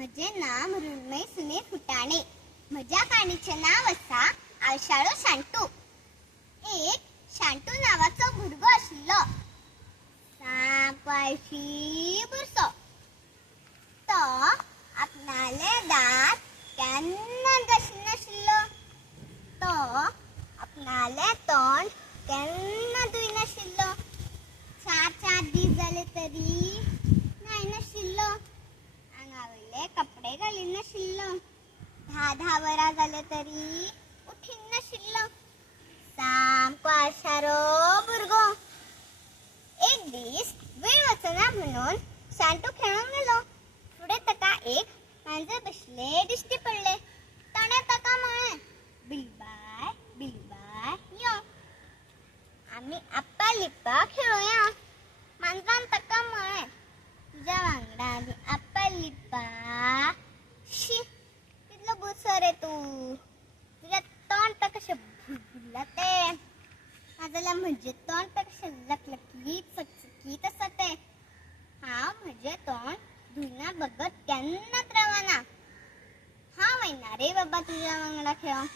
म्हजे नाव मृण्मय सुनील फुटाणे. म्हज्या काणयेचें नाव आसा आळशाळो शांटू. एक शांटू नावाचो भुरगो आशिल्लो. साप वाळशी बुरसो. तो आपणाले दांत केन्ना घाशिनाशिल्लो. तो आपणाले तोंड केन्ना धुयनाशिल्लो. 4 दीस जाले तरी न्हायनाशिल्लो. आंगावयले कपडे घालिनाशिल्लो. 10 वरां जाले तरी उठिनाशिल्लो. सामको आळशारो भुरगो. एक दीस वेळ वचना म्हणून शांटू खेळूंक गेलो. फुडें ताका एक मांजर बसले दिश्टी पडले. ताणें ताका म्हळें, बिलबाय बिलबाय यो, आमी आप्पा लिप्पा खेळुया. मांजरान ताका म्हळें, तुज्या वांगडा आमी आप्पा लिप्पा? शी, कितलो बुरसो रे तूं. तुजें तोंड तर कशें भुरभुरला तें. नाजाल्यार म्हजें तोंड तर कशें लकलकीत चकचकीत आसा तें. हांव म्हजें तोंड धुयना बगत केन्नाच रावना. हांव वयना रे बाबा तुज्या वांगडा खेळोंक.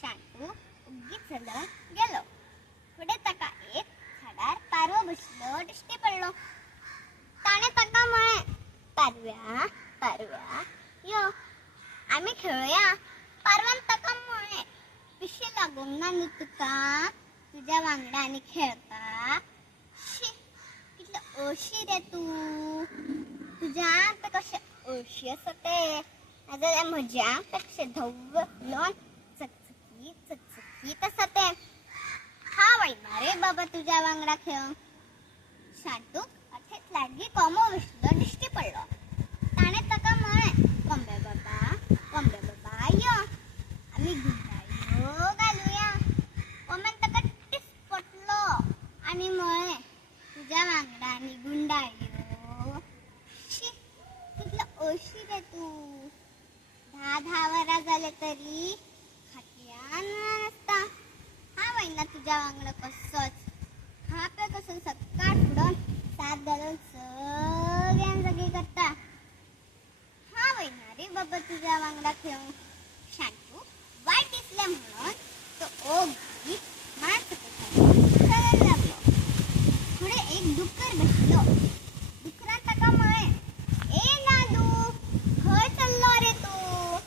शांटू उग्गीच चलत गेलो. फुडें ताका एक झाडार पारवो बशिल्लो दिश्टी पडलो. ताणें ताका म्हळें, पारव्या पारव्या यो, आमी खेळुया. पारवान ताका म्हळें, पिशें लागूंक ना न्हू तुका तुज्या वांगडा आनी खेळपाक. शी, कितलो अळशी रे तूं. तुज्या आंग तर कशें अळशी आसा तें. नाजाल्यार म्हज्या आंग तर कशें धवळून चकचकीत चकचकीत आसा तें. हांव वयना रे बाबा तुज्या वांगडा खेळोंक. शांटूक अथेच लागीं कोंबो बशिल्लो दिश्टी पडलो. ताणें ताका म्हळें, कोंबे बाबा यो, आमी गुंडाळयो घालुया. कोंब्यान ताका टिस पटलो आनी म्हळें, तुज्या वांगडा आनी गुंडाळयो. शी, कितलो अळशी रे तूं. 10 वरां जाले तरी खाट्यान नासता. हांव वयना तुज्या वांगडा कसोच. खापे कसून सकाळ फुडोन 7 घालून सगळ्यांक जागी करता. हांव वयना रे बाबा तुज्या वांगडा खेळोंक. शांटू वायट दिसलें म्हणून तो ओग्गीच माड सकयल चलूंक लागलो. फुडें एक डुक्कर बशिल्लो. डुकरान ताका म्हळें, ए नादू, खंय चल्लो रे तूं.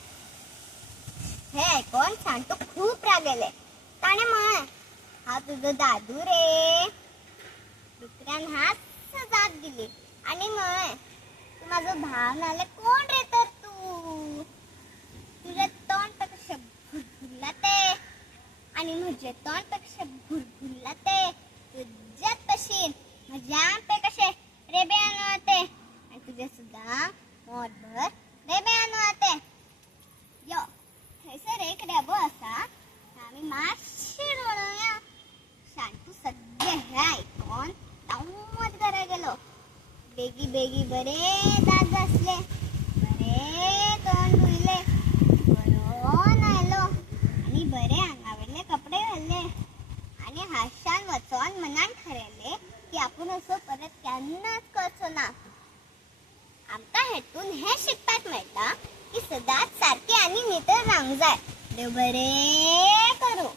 हें आयकून शांटू खूब रागयलें. ताणें म्हळें, हांव तुजो दादू रे. डुकरान हास्स जाप दिली आनी म्हळें, तूं म्हाजो भाव नाल्यार कोण रे तर तूं. तुजें तोंड तर कशें भुरभुरला तें आनी म्हजें तोंड तर कशें भुरभुरला तें. तुज्याच भशेन म्हज्यान तें कशें रेबें आते आनी तुजें सुद्दां मोठभर रेबें आते. यो, थंयसर एक रेबो आसा, आमी मातशें रोळुया. शांतू सगळें हें आयकून धांवत घरा गेलो. बेगी बरे दांत घासले, बरे तोंड धुयले, बरो न्हायलो आनी बरे आंगावयले कपडे घाल्ले आनी हाशान वचोन मनान थारायलें की आपूण असो परत केन्नाच करचो ना. आमकां हेतून हें शिकपाक मेळटा की सदांच सारकें आनी नितळ रावंक जाय. देव बरें करूं.